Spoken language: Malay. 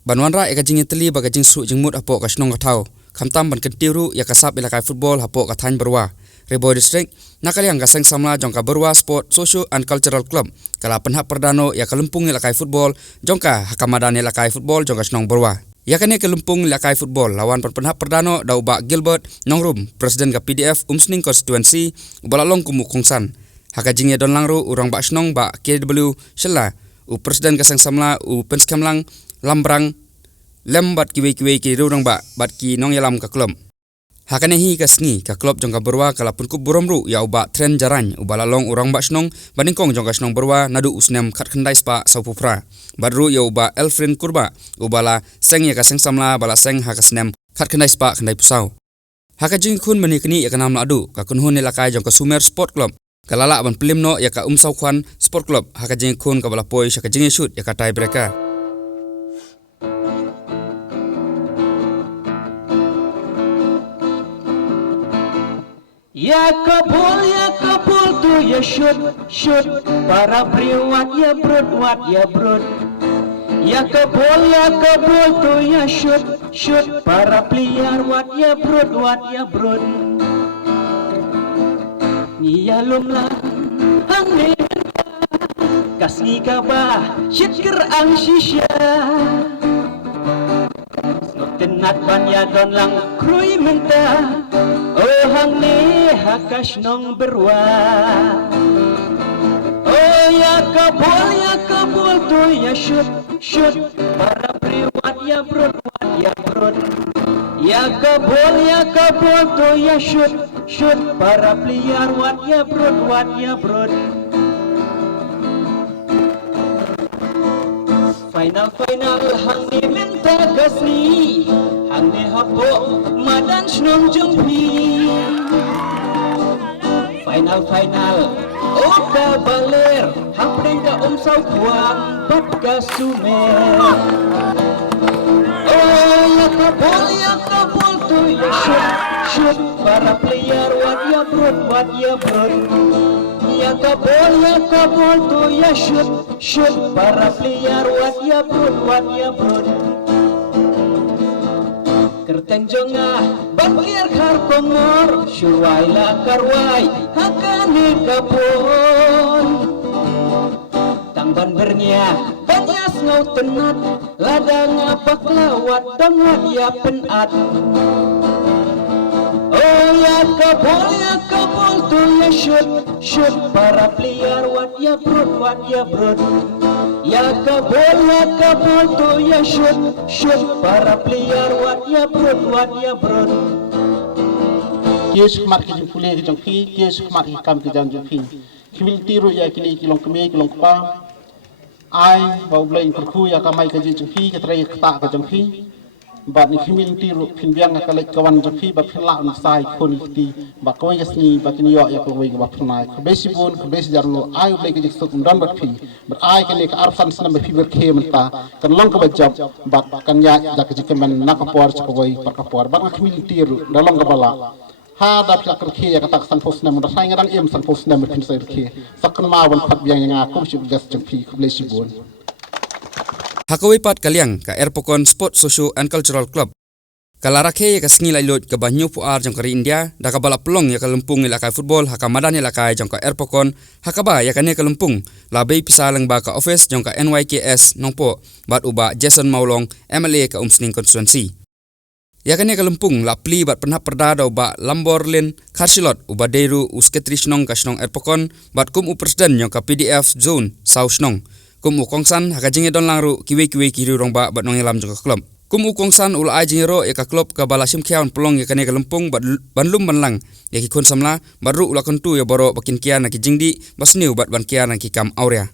Banwanra eka jing teli baga jing su jing mut hapo ka snong ka thau. Khamtam ban kentiru ya kasap ilakai football hapo ka thain berwa. Rebo district nakaliang ka seng samla jongka berwa sport social and cultural club. Kala penhak perdano ya kalumpung ilakai football jongka hakamadan ilakai football jongka snong berwa. Ya kane kalumpung ilakai football lawan penhak perdano dauba Gilbert Nongrum presiden ka PDF Umsning constituency ubalalong kumu kongsan. Haka jingye don langru urang ba snong ba KW Shella u presiden ka seng samla u penskemlang lambrang lembat kiwe ki urang ba bat ki nong yalam ka klub. Hakane hi ka sngi ka klub jongka berwa kala pun ku buromru ya uba tren jarang ubalalong urang ba snong bandingkong jongka snong berwa nadu usnem khat khandai spa saupupra. Badru ya uba Elfrin kurba ubala seng ya ka seng samla bala seng haka snem khat khandai spa khandai pusau. Haka jing khun menikni ya kanam ladu ka kunhun ilakai jongka Sumer Sport Club. Kalala ban pelimno ya ka Umsau Khwan Sport Club haka jing khun ka bala poi saka jing shoot ya ka tie breaker. Ya kabul tu ya shoot para priwat ya brod. Ya kabul tu ya shoot para player wat ya brod. Ni ya lumlah hang kasni ka ba syikr ang shisha. Tenat ban ya don lang krui menta. Oh hang ni hakas nong berwa. Oh ya kabul tu ya shoot para priwat ya brod. Ya kabul tu ya shoot para player wat ya brod. Final hang ni minta kasni. Hang ni hapo madan snong jumpi. Final oh kabaler hapring ka Umsau Khwan bat ka Sumer. Oh ya kabul tu ya shoot para player wat ya brod. Ya kabul tu ya shoot para player wat ya brod. Kerteng jonga bakir kar komor syuwai la karwai hakane kapon tangban bernya banyas ngau tenat ladang apak lawat dangwat ya penat. Oh ya kabul tu ya shoot para player wat ya brod. Ya kabul tu ya shoot para player wat ya brod. Kies mat ki pule ki jongki kies mat ki kam ki jongki kimil tiru ya kili kilong keme kilong pa ai bau blain perku ya kamai ka jongki ka trai ka jongki bat ni kimil tiru pinbiang ka lek kawan jongki ba phla na sai khon ti ba ko yasni ba kini yo ya ko wi ba phna ka besi bun ka besi jarlo ai blai ki jok ndan bat phi bat ai ka ne ka arfan snam ba phi ber khe menta kan long ka ba job bat kan ya ja ka jikemen na ka por cha ko wi par ka por ba kimil tiru dalong ka bala ha dap sak kerkhia ka tak san posna mun sai ngadang em san posna mun pin sai kerkhia sakkan ma wan phat biang nga kum chi gas jangpi khle sibun Hakawi pat kaliang ka Erpokon Sport Social and Cultural Club. Kala rakhe ka sngi lai lot ka banyu puar jong ka India da ka bala pelong ya ka lumpung ilakai football haka madan ilakai jong ka Erpokon hakaba ya ka ne ka lumpung labai pisalang ba ka office jong ka NYKS nongpo bat uba Jason Maulong MLA ka Umsning constituency. Ya kane kalumpung la pli bat penhap perda da uba Lamborlin Karshilot uba Deru usketrishnong ka snong Erpokon bat kum u presiden yang ka PDF zone South snong kum u kongsan haka jinge don langru kiwe kiru rong ba bat nong yalam jong ka klub kum u kongsan ul ai jingero ya ka klub ka balasim khiaun pelong ya kane kalumpung bat banlum banlang ya ki kon samla baru ula kontu ya boro bakin kia na ki jingdi basniu bat ban kia na ki kam aurea.